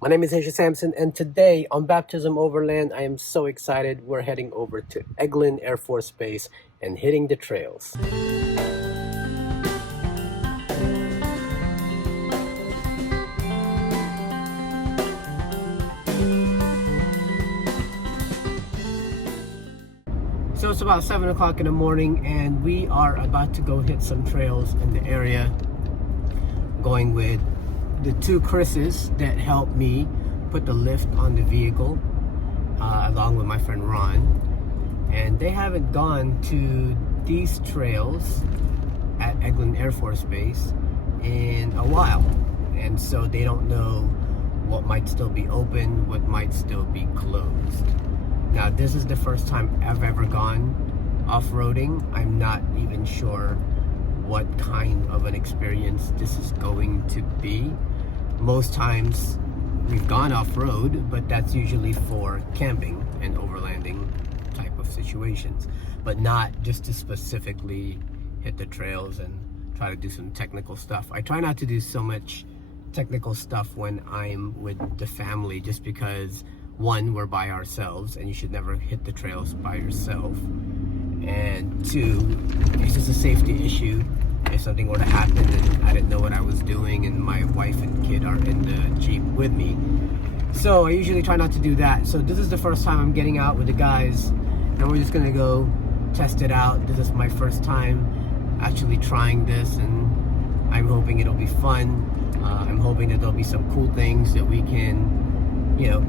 My name is Asia Sampson, and today on Baptism Overland, I am so excited. We're heading over to Eglin Air Force Base and hitting the trails. So it's about 7 o'clock in the morning, and we are about to go hit some trails in the area, going with the two Chris's that helped me put the lift on the vehicle, along with my friend Ron. And they haven't gone to these trails at Eglin Air Force Base in a while, and so they don't know what might still be open, what might still be closed. Now, this is the first time I've ever gone off-roading. I'm not even sure what kind of an experience this is going to be. Most times we've gone off-road, but that's usually for camping and overlanding type of situations, but not just to specifically hit the trails and try to do some technical stuff. I try not to do so much technical stuff when I'm with the family, just because one, we're by ourselves and you should never hit the trails by yourself, and two, it's just a safety issue. If something were to happen and I didn't know what I was doing and my wife and kid are in the Jeep with me. So I usually try not to do that. So this is the first time I'm getting out with the guys, and we're just gonna go test it out. This is my first time actually trying this, and I'm hoping it'll be fun. I'm hoping that there'll be some cool things that we can,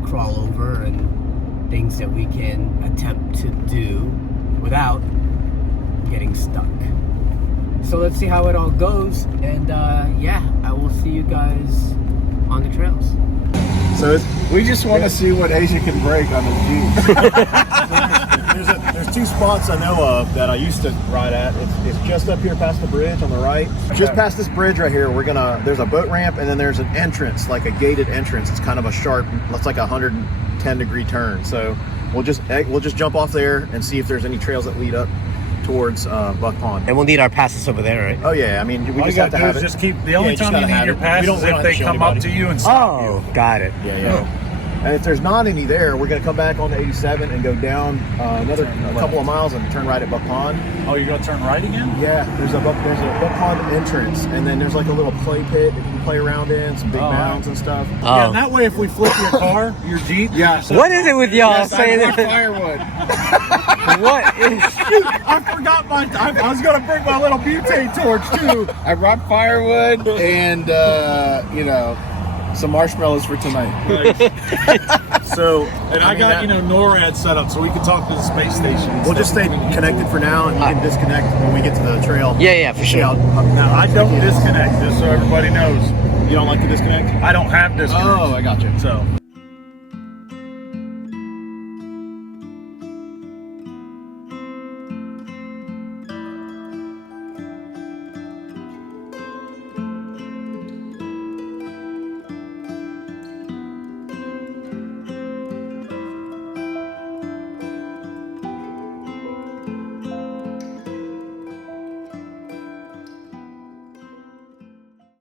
crawl over, and things that we can attempt to do without getting stuck. So let's see how it all goes, and I will see you guys on the trails. So we just want to see what Asia can break on his Jeep. There's two spots I know of that I used to ride at. It's just up here past the bridge on the right. Just past this bridge right here, there's a boat ramp, and then there's an entrance, like a gated entrance. It's kind of a sharp, looks like a 110-degree turn. So we'll just jump off there and see if there's any trails that lead up towards Buck Pond. And we'll need our passes over there, right? Oh yeah, I mean, we just have to have it. Just keep the only time you need your pass is if they come up to you and stop you. Oh, got it. Yeah. And if there's not any there, we're going to come back on the 87 and go down another couple of miles and turn right at Buck Pond. Oh, you're going to turn right again? Yeah, there's a Buck Pond entrance, and then there's like a little play pit that you can play around in, some big mounds and stuff. Oh. Yeah, and that way if we flip your car, your Jeep. Yeah. What is it with y'all saying I that? firewood. What is... I forgot I was going to bring my little butane torch too. I brought firewood and, some marshmallows for tonight. Nice. I got NORAD set up so we can talk to the space station. We'll just stay connected for now, and you can disconnect when we get to the trail. Yeah, for sure. Now, I don't disconnect, just so everybody knows. You don't like to disconnect? I don't have disconnect. Oh, I got you. So.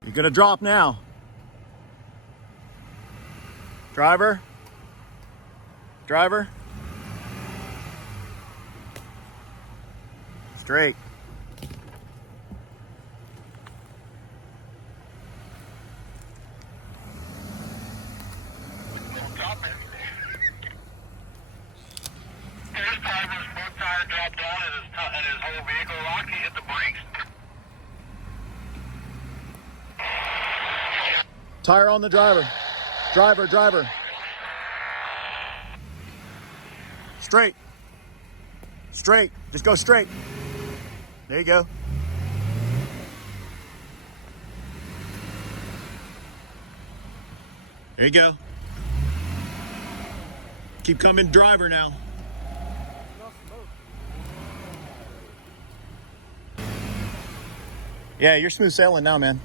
You're gonna drop now. Driver. Straight. Tire on the driver. Driver. Straight. Just go straight. There you go. There you go. Keep coming, driver now. Yeah, you're smooth sailing now, man.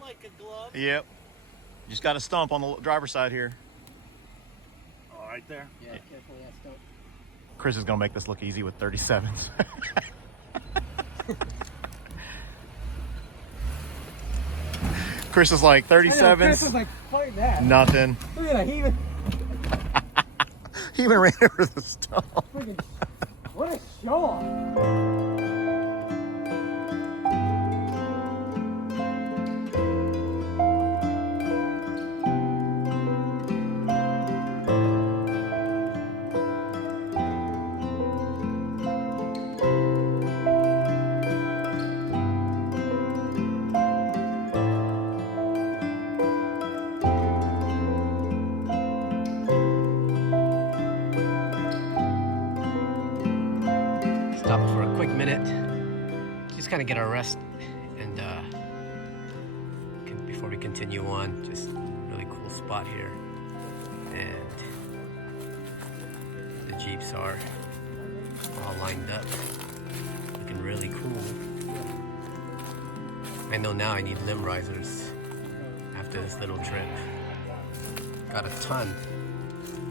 Like a glove. Yep. You just got a stump on the driver's side here. Oh, right there. Yeah, careful of that stuff. Chris is gonna make this look easy with 37s. Chris is like 37s. Chris was like, fuck that. Nothing. Look at that. He He even ran over the stump. freaking, what a show off. Stop for a quick minute, just kind of get our rest, and before we continue on, just really cool spot here, and the Jeeps are all lined up, looking really cool. I know now I need limb risers after this little trip. Got a ton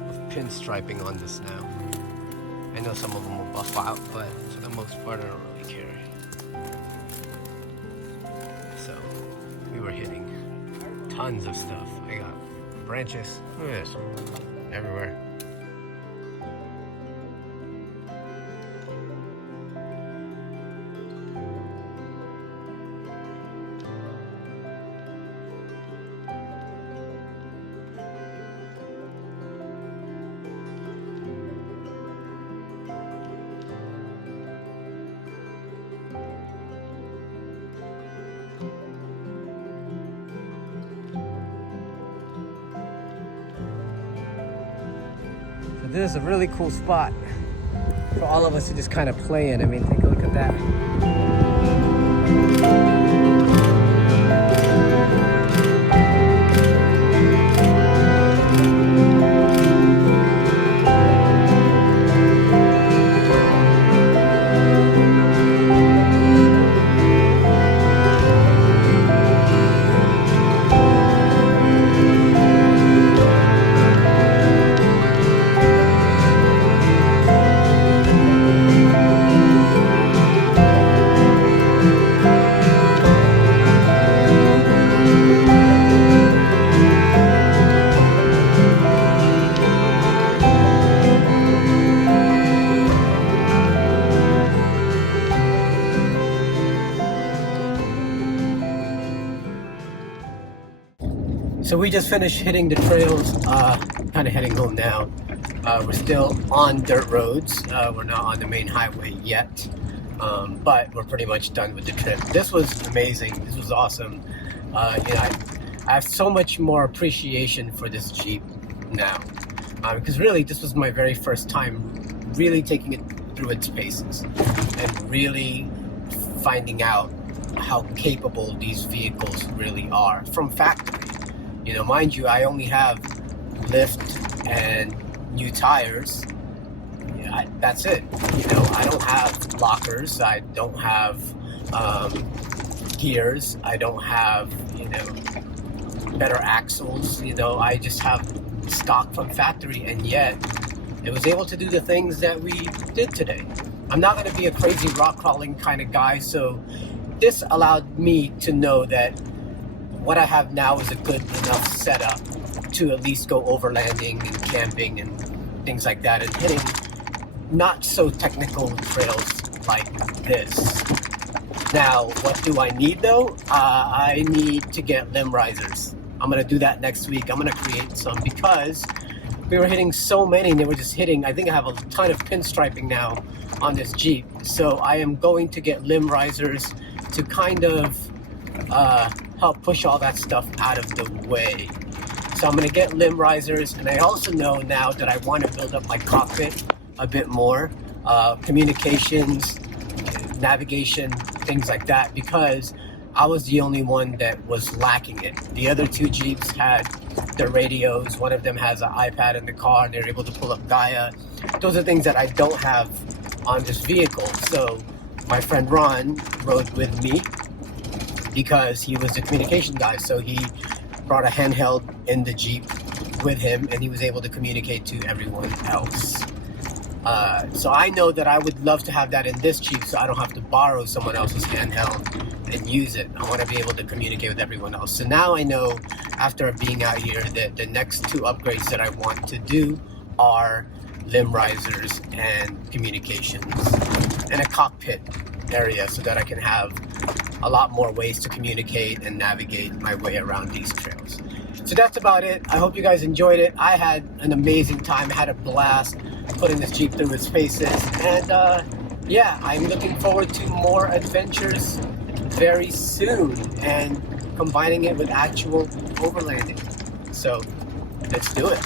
of pinstriping on this now. I know some of them will buff out, but for the most part, I don't really care. So, we were hitting tons of stuff. I got branches, look at this, everywhere. So this is a really cool spot for all of us to just kind of play in. I mean, take a look at that. So we just finished hitting the trails, kind of heading home now. We're still on dirt roads. We're not on the main highway yet, but we're pretty much done with the trip. This was amazing. This was awesome. I have so much more appreciation for this Jeep now, because really this was my very first time really taking it through its paces and really finding out how capable these vehicles really are from factory. You know, mind you, I only have lift and new tires. Yeah, that's it. You know, I don't have lockers. I don't have gears. I don't have, better axles. I just have stock from factory, and yet it was able to do the things that we did today. I'm not going to be a crazy rock crawling kind of guy, so this allowed me to know that what I have now is a good enough setup to at least go overlanding and camping and things like that, and hitting not so technical trails like this. Now, what do I need though? I need to get limb risers. I'm gonna do that next week. I'm gonna create some because we were hitting so many and they were just hitting. I think I have a ton of pinstriping now on this Jeep. So I am going to get limb risers to kind of help push all that stuff out of the way. So I'm gonna get limb risers, and I also know now that I want to build up my cockpit a bit more, communications, navigation, things like that, because I was the only one that was lacking it. The other two Jeeps had their radios. One of them has an iPad in the car, and they're able to pull up Gaia. Those are things that I don't have on this vehicle. So my friend Ron rode with me because he was the communication guy. So he brought a handheld in the Jeep with him, and he was able to communicate to everyone else. So I know that I would love to have that in this Jeep, so I don't have to borrow someone else's handheld and use it. I want to be able to communicate with everyone else. So now I know, after being out here, that the next two upgrades that I want to do are limb risers and communications and a cockpit area, so that I can have a lot more ways to communicate and navigate my way around these trails. So that's about it. I hope you guys enjoyed it. I had an amazing time. I had a blast putting this Jeep through its paces. And yeah, I'm looking forward to more adventures very soon and combining it with actual overlanding. So let's do it.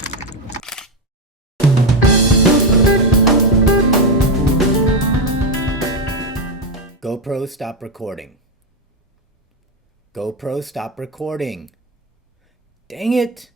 GoPro, stop recording. GoPro, stop recording. Dang it!